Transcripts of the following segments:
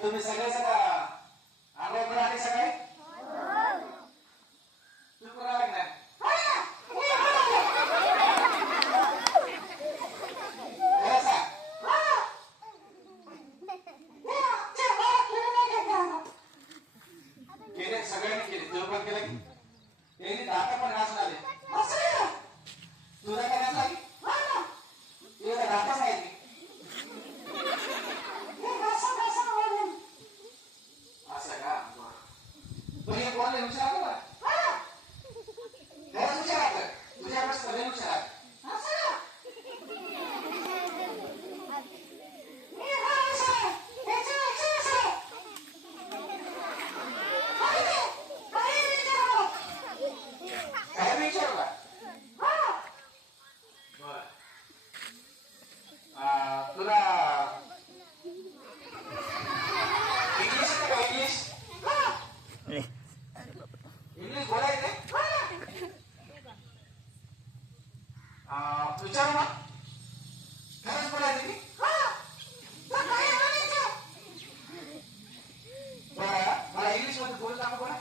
तुम्ही सगळे सगळं आंघोळ आले सगळे तू करा लागला केले सगळ्यांनी केले जो पण केलं त्यांनी दाता पण घासून आले तुझा काय घास आली तुझा दाताच आहे असं का पण हे कोणाला विचारा का त्याला विचारा तुझ्याकडे सगळे विचारा तुला इंग्लिश इंग्लिश बोलायचं विचारू ना खरंच बोलायचं की बरं मला इंग्लिश मध्ये बोलू टाका बरं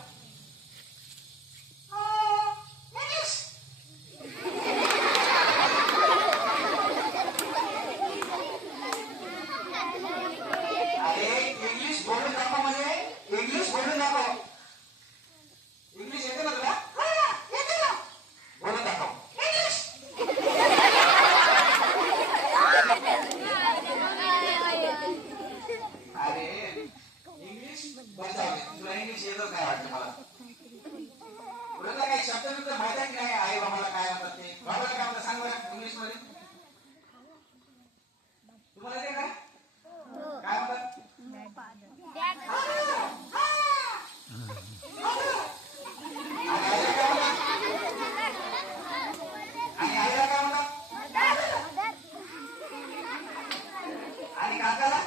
इंग्लिश बोलून दाखव इंग्लिश येते ना तुला बोलून दाखव अरे इंग्लिश बचाव तुला इंग्लिश येतच नाही वाटतं मला तुला काही शब्द बिब्द माहिती आहे की नाही आई बाबाला काय म्हणतात ते बाबाला काय म्हणतात सांग बरं इंग्लिश मध्ये तुम्हाला ते काय काय म्हणतात आणि काकाला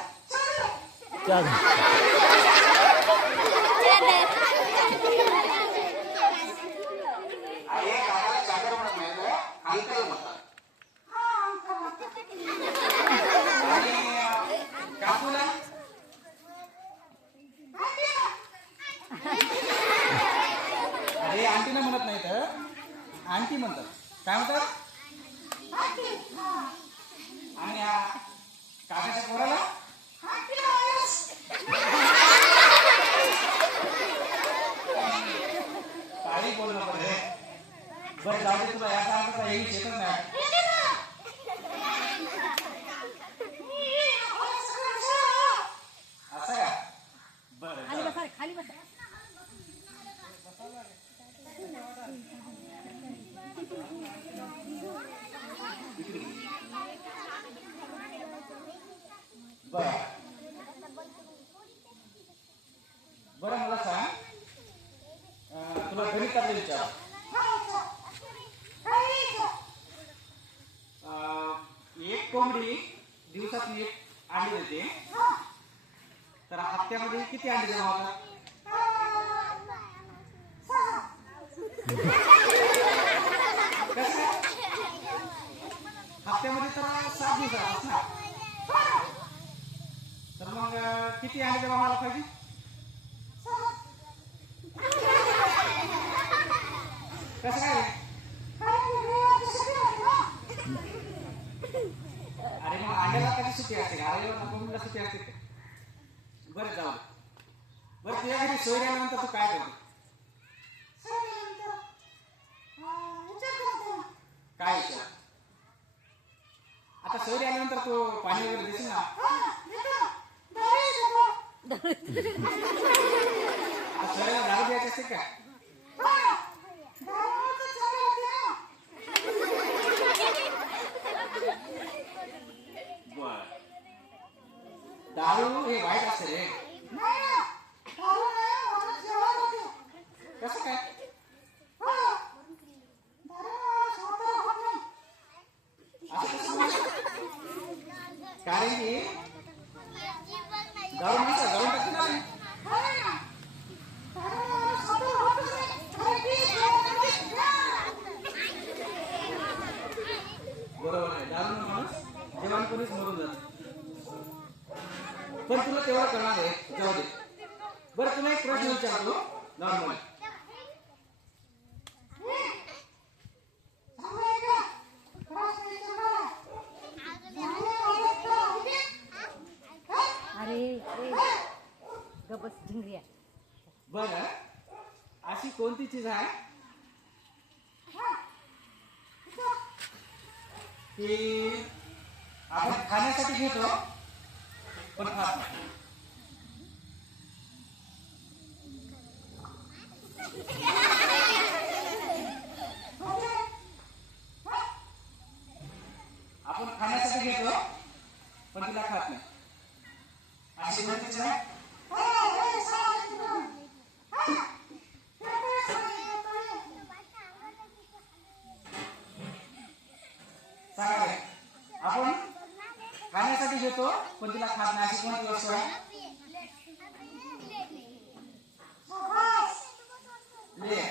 काकाला चादर म्हणत नाही अंकल म्हणतात आणि काकूला अरे आंटी ना म्हणत नाही तर आंटी म्हणतात काय म्हणतात आणि काकाच्या पोराला काही बोलू नको रे बरं जाऊ दे तुला याचा अर्थ इंग्लिश येतच नाही असं का बरं खाली बसा बरं मला सांग तुला गणितातले विचार एक कोंबडी दिवसात एक अंडी देते तर हप्त्यामध्ये किती अंडी जमा होतात हप्त्यामध्ये तर 7 दिवस ना तर मग किती अंडी जमा व्हायला पाहिजे कसं काय अरे मग अंड्याला कधी सुट्टी असते का आईला कोंबडीला सुट्टी असते का बरं जाऊ बरं तुझ्या घरी सोय आल्यानंतर तू काय करते काय विचार आता सोयरी आल्यानंतर तू पाणी वगैरे देशील ना सोयऱ्याला दारू द्यायची असते का दारू हे वाईट असते रे कसं काय कारण की दारू जाऊन टाकते ना तुला तेवढं करणार आहे, जाऊ दे. बरं तुला एक प्रश्न विचारतो नॉर्मल. अरे गबस झिंगऱ्या. बरं अशी कोणती चीज आहे की आपण खाण्यासाठी घेतो पण खात नाही? आपण खाण्यासाठी घेतो पण तिला खात नाही, अशी कोणती चीज आहे? सांगा रे. आपण खाण्यासाठी घेतो पण तिला खात नाही, अशी कोणती वस्तू आहे? ले.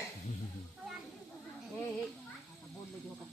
हे बोलले घेऊ का.